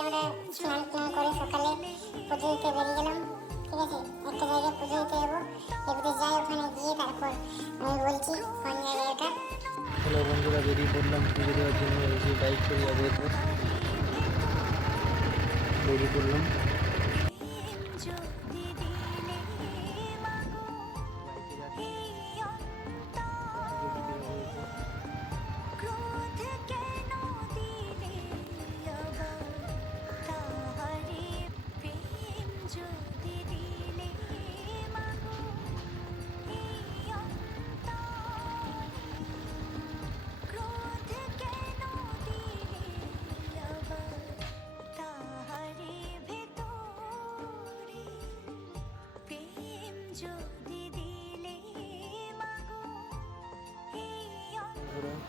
আমরা স্নান টান করে সকালে পুজো দিতে বেরিয়ে গেলাম। ঠিক আছে, একটা জায়গায় পুজো দিতে যাবো, এবারে যাই ওখানে গিয়ে তারপর আমি বলছি কোন জায়গাটা। হ্যালো বন্ধুরা, বেরিয়ে পড়লাম পুজো দেওয়ার জন্য। এই যে বাইক করে যাবো, এরপর বেরিয়ে পড়লাম।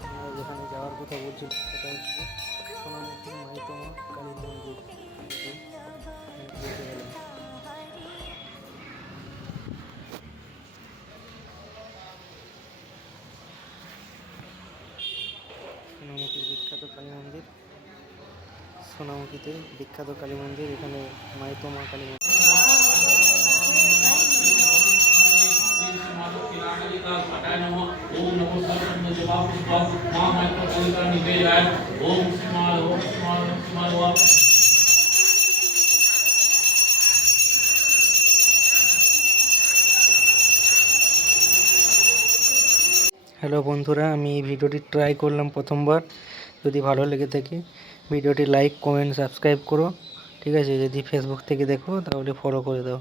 আমরা যেখানে যাওয়ার কথা বলছিলাম সেটা হচ্ছে সোনামুখী মাইতমা কালী মন্দির। বলতে গেলাম সোনামুখীর বিখ্যাত কালী মন্দির, সোনামুখীতে বিখ্যাত কালী মন্দির, এখানে মাইতমা কালী মন্দির। হ্যালো বন্ধুরা, আমি এই ভিডিওটি ট্রাই করলাম প্রথমবার। যদি ভালো লেগে থাকে ভিডিওটি লাইক, কমেন্ট, সাবস্ক্রাইব করো। ঠিক আছে, যদি ফেসবুক থেকে দেখো তাহলে ফলো করে দাও।